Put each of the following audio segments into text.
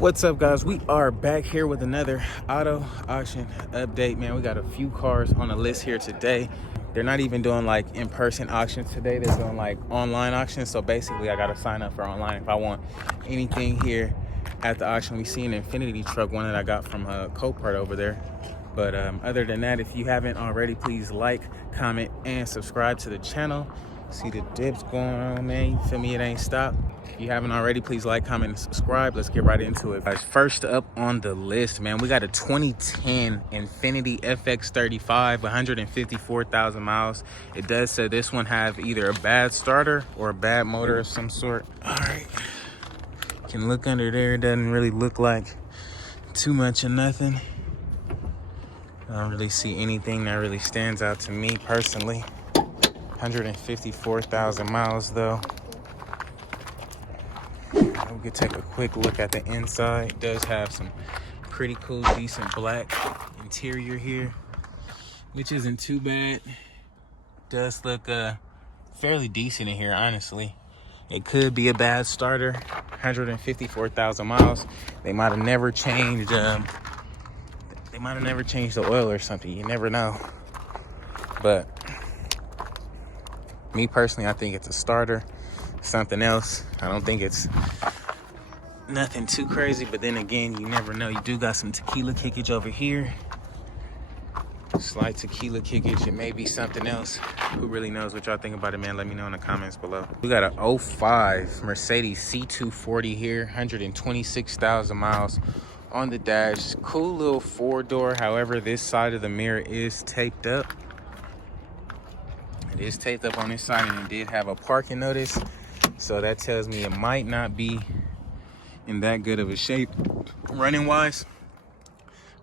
What's up, guys? We are back here with another auto auction update. Man, we got a few cars on the list here today. They're not even doing like in-person auctions today. They're doing like online auctions. So basically I got to sign up for online if I want anything here at the auction. We see an Infiniti truck, one that I got from Copart over there. But other than that, if you haven't already, please like, comment, and subscribe to the channel. See the dips going on, man. You feel me? It ain't stopped. If you haven't already, please like, comment, and subscribe. Let's get right into it. Guys, first up on the list, man, we got a 2010 Infiniti FX35, 154,000 miles. It does say this one have either a bad starter or a bad motor of some sort. All right. You can look under there. It doesn't really look like too much of nothing. I don't really see anything that really stands out to me personally. 154,000 miles though. We could take a quick look at the inside. It does have some pretty cool, decent black interior here, which isn't too bad. Does look fairly decent in here, honestly. It could be a bad starter. 154,000 miles. They might have never changed. They might have never changed the oil or something. You never know. But me personally, I think it's a starter. Something else. I don't think it's nothing too crazy, but then again, you never know. You do got some tequila kickage over here. Slight tequila kickage. It may be something else. Who really knows? What y'all think about it, man? Let me know in the comments below. We got a 05 Mercedes C240 here, 126,000 miles on the dash. Cool little four-door. However, this side of the mirror is taped up. It is taped up on this side, and it did have a parking notice. So that tells me it might not be in that good of a shape running wise.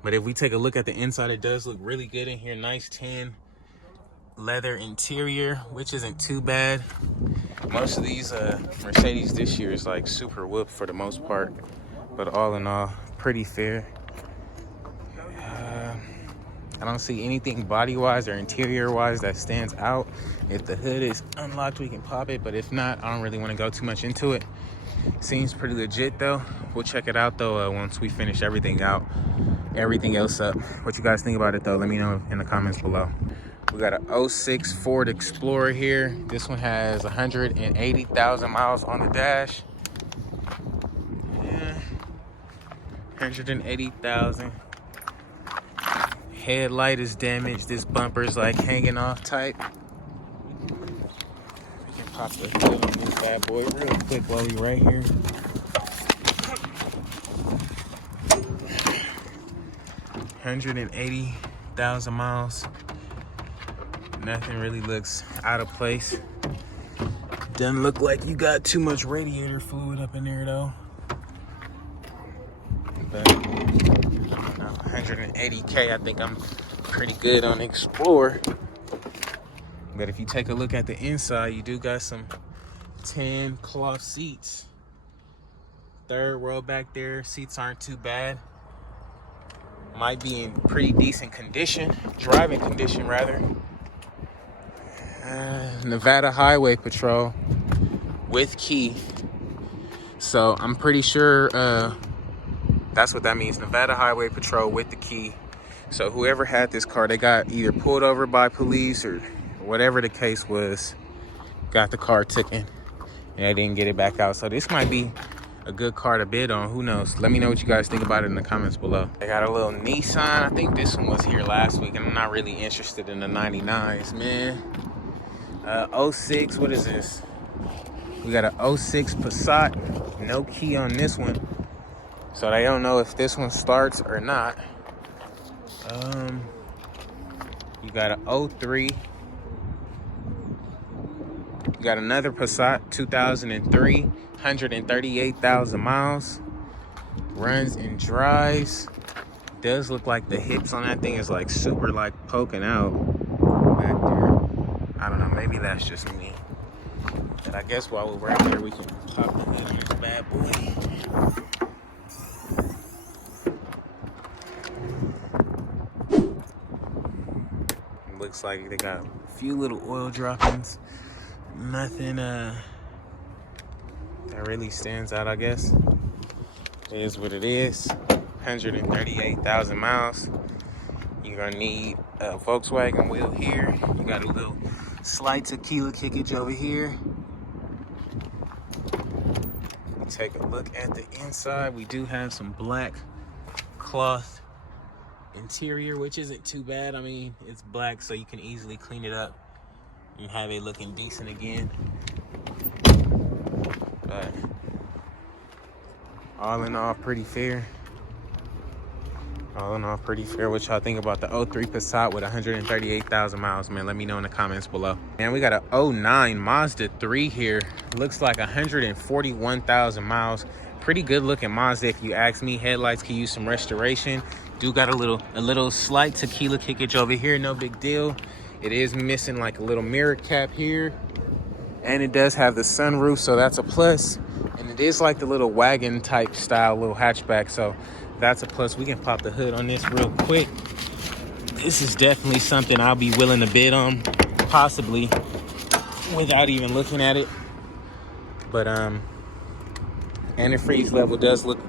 But if we take a look at the inside, it does look really good in here. Nice tan leather interior, which isn't too bad. Most of these Mercedes this year is like super whooped for the most part. But all in all, pretty fair. I don't see anything body-wise or interior-wise that stands out. If the hood is unlocked, we can pop it. But if not, I don't really want to go too much into it. Seems pretty legit, though. We'll check it out, though, once we finish everything out. Everything else up. What you guys think about it, though, let me know in the comments below. We got a 06 Ford Explorer here. This one has 180,000 miles on the dash. Yeah, 180,000. Headlight is damaged. This bumper is like hanging off tight. We can pop the hood on this bad boy real quick while we right here. $180,000 miles. Nothing really looks out of place. Doesn't look like you got too much radiator fluid up in there though. But 180K, I think I'm pretty good on Explorer. But if you take a look at the inside, you do got some tan cloth seats. Third row back there, seats aren't too bad. Might be in pretty decent condition, driving condition rather. Nevada Highway Patrol with key. So I'm pretty sure that's what that means. Nevada Highway Patrol with the key. So whoever had this car, they got either pulled over by police or whatever the case was, got the car taken and they didn't get it back out. So this might be a good car to bid on. Who knows? Let me know what you guys think about it in the comments below. I got a little Nissan. I think this one was here last week, and I'm not really interested in the 99s, man. 06, what is this? We got a 06 Passat. No key on this one. So they don't know if this one starts or not. You got a 03. You got another Passat, 2003, 138,000 miles. Runs and drives. Does look like the hips on that thing is like super like poking out back there. I don't know, maybe that's just me. But I guess while we're right there, we can pop the hood on this bad boy. Looks like they got a few little oil droppings. Nothing that really stands out, I guess. It is what it is. 138,000 miles. You're gonna need a Volkswagen wheel here. You got a little slight tequila kickage over here. Take a look at the inside. We do have some black cloth interior, which isn't too bad. I mean, it's black, so you can easily clean it up and have it looking decent again. But all in all, pretty fair. All in all, pretty fair. What y'all think about the 03 Passat with 138,000 miles, man? Let me know in the comments below. Man, we got a 09 Mazda 3 here. Looks like 141,000 miles. Pretty good looking Mazda, if you ask me. Headlights can use some restoration. Do got a little slight tequila kickage over here. No big deal. It is missing like a little mirror cap here. And it does have the sunroof, so that's a plus. And it is like the little wagon type style, little hatchback, so that's a plus. We can pop the hood on this real quick. This is definitely something I'll be willing to bid on, possibly, without even looking at it. But antifreeze level does look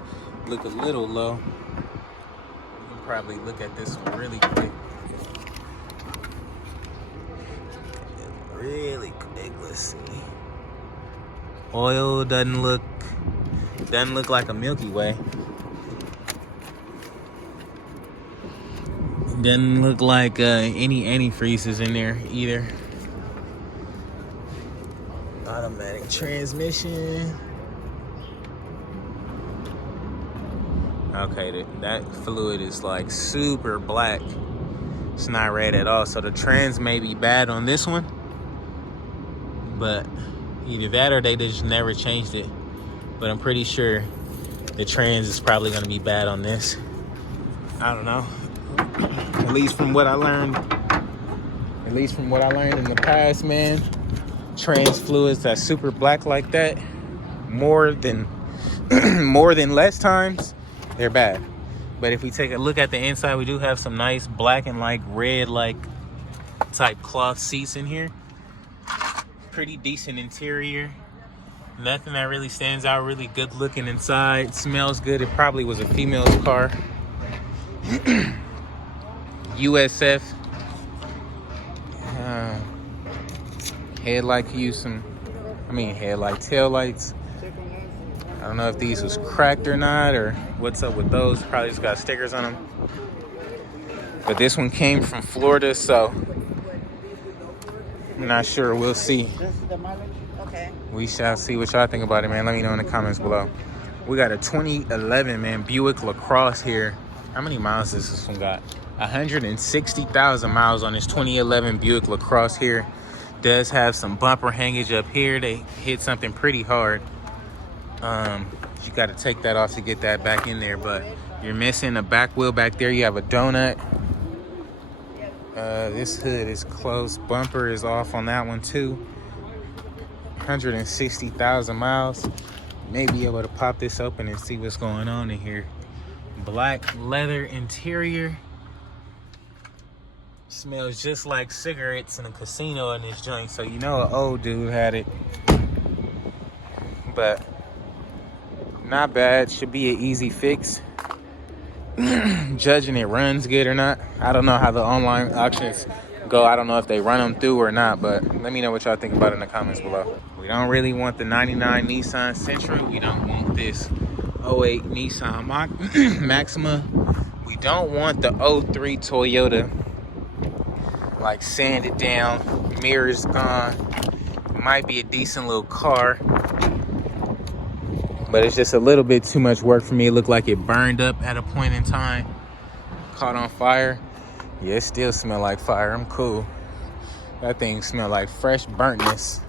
a little low. We can probably look at this one really quick. Really quick, let's see. Oil doesn't look like a Milky Way. Doesn't look like any antifreeze in there either. Automatic transmission. Okay, that fluid is like super black. It's not red at all. So the trans may be bad on this one. But either that or they just never changed it. But I'm pretty sure the trans is probably gonna be bad on this. I don't know. At least from what I learned in the past, man, trans fluids that's super black like that, more than less times, they're bad. But if we take a look at the inside, we do have some nice black and like red like type cloth seats in here. Pretty decent interior. Nothing that really stands out. Really good looking inside. Smells good. It probably was a female's car. USF. Headlight could use some, tail lights. I don't know if these was cracked or not, or what's up with those. Probably just got stickers on them. But this one came from Florida, so I'm not sure. We'll see. Okay. We shall see what y'all think about it, man. Let me know in the comments below. We got a 2011, man, Buick LaCrosse here. How many miles does this one got? 160,000 miles on this 2011 Buick LaCrosse here. Does have some bumper hangage up here. They hit something pretty hard. You got to take that off to get that back in there, but you're missing a back wheel back there. You have a donut. This hood is closed. Bumper is off on that one too. 160,000 miles. May be able to pop this open and see what's going on in here. Black leather interior. Smells just like cigarettes in a casino in this joint, so you know an old dude had it. But not bad. Should be an easy fix. Judging it runs good or not. I don't know how the online auctions go. I don't know if they run them through or not, but let me know what y'all think about it in the comments below. We don't really want the 99 Nissan Century. We don't want this 08 Nissan Maxima. We don't want the 03 Toyota. Like sanded down, mirrors gone. Might be a decent little car, but it's just a little bit too much work for me. It looked like it burned up at a point in time. Caught on fire. Yeah, it still smell like fire. I'm cool. That thing smell like fresh burntness.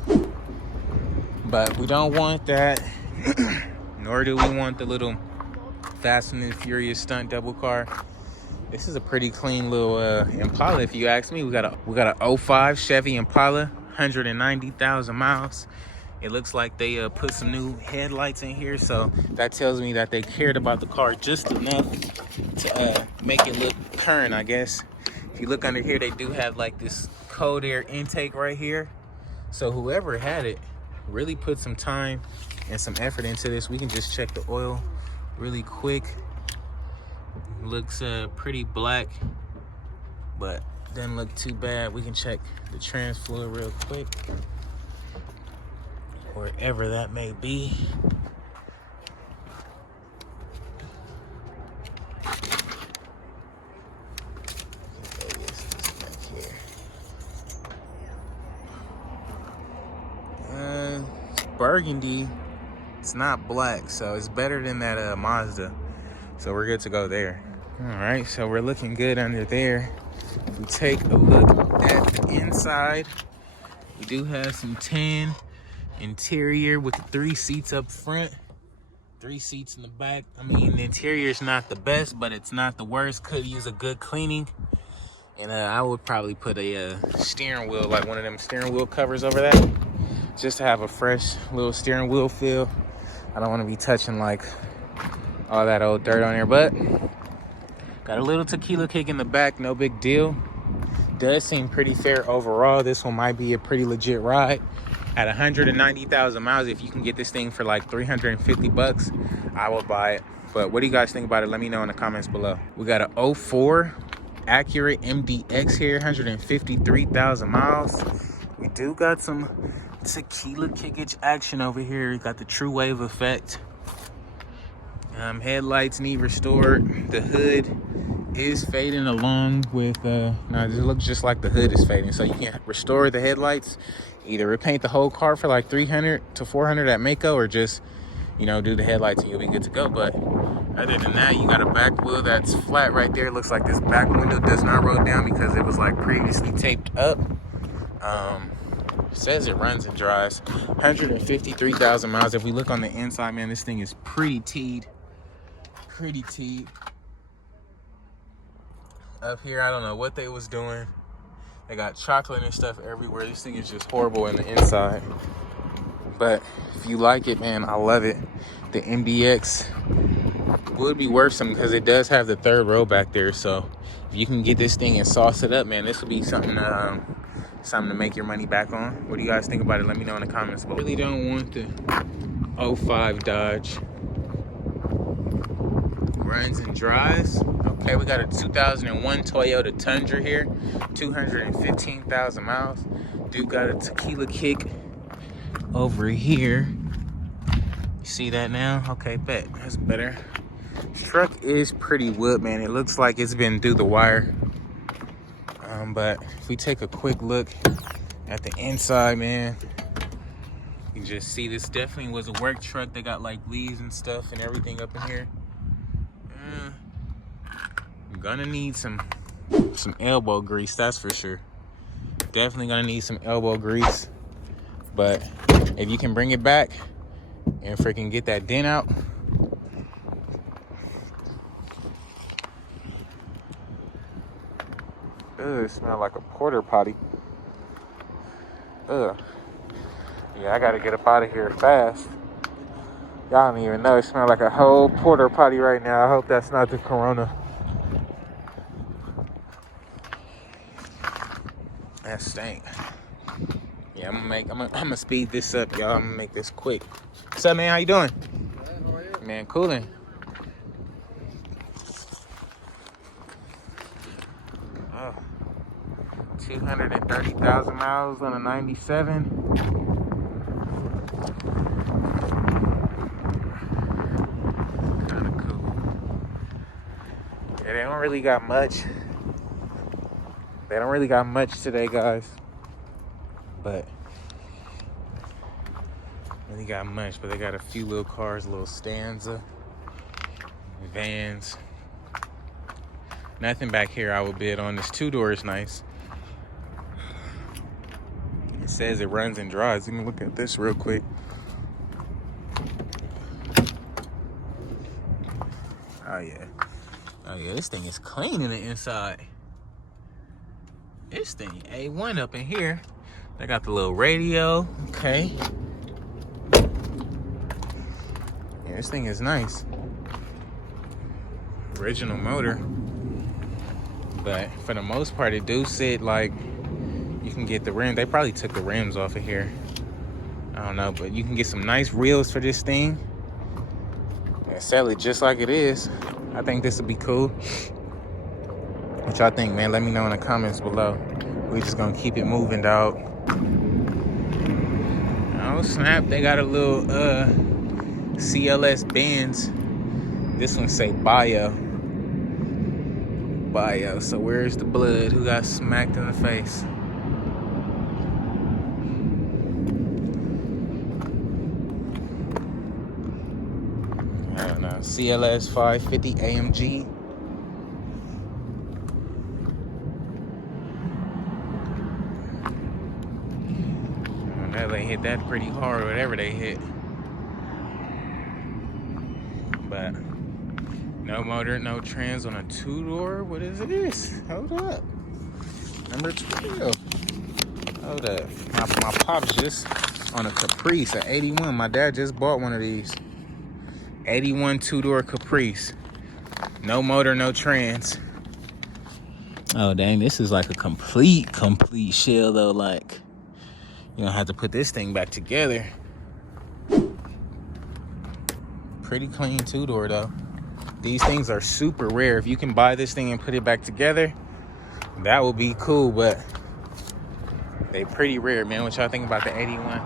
But we don't want that. Nor do we want the little Fast and Furious stunt double car. This is a pretty clean little Impala, if you ask me. We got a 05 Chevy Impala, 190,000 miles. It looks like they put some new headlights in here, so that tells me that they cared about the car just enough to make it look current, I guess. If you look under here, they do have like this cold air intake right here. So whoever had it really put some time and some effort into this. We can just check the oil really quick. Looks pretty black, but doesn't look too bad. We can check the trans fluid real quick, wherever that may be. Burgundy. It's not black, so it's better than that Mazda. So we're good to go there. All right, so we're looking good under there. If we take a look at the inside, we do have some tan interior with the 3 seats up front, 3 seats in the back. I mean, the interior is not the best, but it's not the worst. Could use a good cleaning. And I would probably put a steering wheel, like one of them steering wheel covers over that, just to have a fresh little steering wheel feel. I don't want to be touching like all that old dirt on there, but got a little tequila kick in the back, no big deal. Does seem pretty fair overall. This one might be a pretty legit ride. At 190,000 miles, if you can get this thing for like 350 bucks, I will buy it. But what do you guys think about it? Let me know in the comments below. We got a 04 Acura MDX here, 153,000 miles. We do got some tequila kickage action over here. Got the true wave effect. Headlights need restored. The hood is fading along with now it looks just like the hood is fading, so you can restore the headlights, either repaint the whole car for like 300 to 400 at Mako, or just, you know, do the headlights and you'll be good to go. But other than that, you got a back wheel that's flat right there. Looks like this back window does not roll down because it was like previously taped up. Says it runs and drives. 153,000 miles. If we look on the inside, man, this thing is pretty teed. Pretty teed. Up here, I don't know what they was doing. They got chocolate and stuff everywhere. This thing is just horrible in the inside. But if you like it, man, I love it. The MDX would be worth some because it does have the 3rd row back there. So if you can get this thing and sauce it up, man, this would be something something to make your money back on. What do you guys think about it? Let me know in the comments below. I really don't want the 05 Dodge. Runs and drives. Okay, we got a 2001 Toyota Tundra here, 215,000 miles. Dude got a tequila kick over here. You see that now? Okay, bet. That's better. This truck is pretty wood, man. It looks like it's been through the wire. But if we take a quick look at the inside, man, you can just see this definitely was a work truck. They got like leaves and stuff and everything up in here. I'm gonna need some elbow grease, that's for sure. Definitely gonna need some elbow grease. But if you can bring it back and freaking get that dent out, ugh, it smells like a porta potty. Ugh. Yeah, I gotta get up out of here fast. Y'all don't even know, it smells like a whole porta potty right now. I hope that's not the corona. That stink. Yeah, I'm gonna speed this up, y'all. I'm gonna make this quick. What's up, man? How you doing? Good, how are you? Man, cooling. Oh, 230,000 miles on a 97. Kind of cool. Yeah, they don't really got much. They don't really got much today, guys. But really got much, but they got a few little cars, little Stanza, vans. Nothing back here I would bid on. This 2-door is nice. It says it runs and drives. Let me look at this real quick. Oh yeah. Oh yeah, this thing is clean in the inside. This thing A1 up in here. They got the little radio. Okay. Yeah, this thing is nice. Original motor. But for the most part, it do sit like you can get the rim. They probably took the rims off of here. I don't know, but you can get some nice wheels for this thing. and sell it just like it is. I think this would be cool. What y'all think, man? Let me know in the comments below. We just gonna keep it moving, dog. Oh snap, they got a little CLS Benz. This one say bio. So where's the blood? Who got smacked in the face? I don't know. CLS 550 AMG. They hit that pretty hard, whatever they hit. But no motor, no trans on a two-door. What is this? Hold up. Number 12. Hold up. My pop's just on a Caprice, an 81. My dad just bought one of these. 81 two-door Caprice. No motor, no trans. Oh, dang. This is like a complete shell, though. Like, you don't have to put this thing back together. Pretty clean two-door, though. These things are super rare. If you can buy this thing and put it back together, that would be cool, but they pretty rare, man. What y'all think about the 81?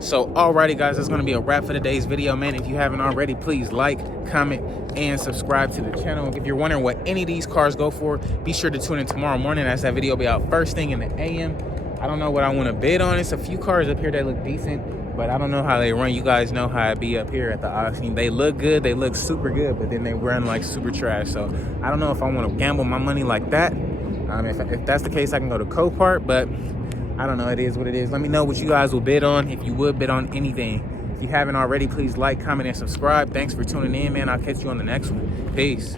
So, alrighty, guys, that's going to be a wrap for today's video, man. If you haven't already, please like, comment, and subscribe to the channel. If you're wondering what any of these cars go for, be sure to tune in tomorrow morning as that video will be out first thing in the AM. I don't know what I want to bid on. It's a few cars up here that look decent, but I don't know how they run. You guys know how it be up here at the auction. They look good. They look super good, but then they run like super trash. So I don't know if I want to gamble my money like that. If that's the case, I can go to Copart, but I don't know. It is what it is. Let me know what you guys will bid on, if you would bid on anything. If you haven't already, please like, comment, and subscribe. Thanks for tuning in, man. I'll catch you on the next one. Peace.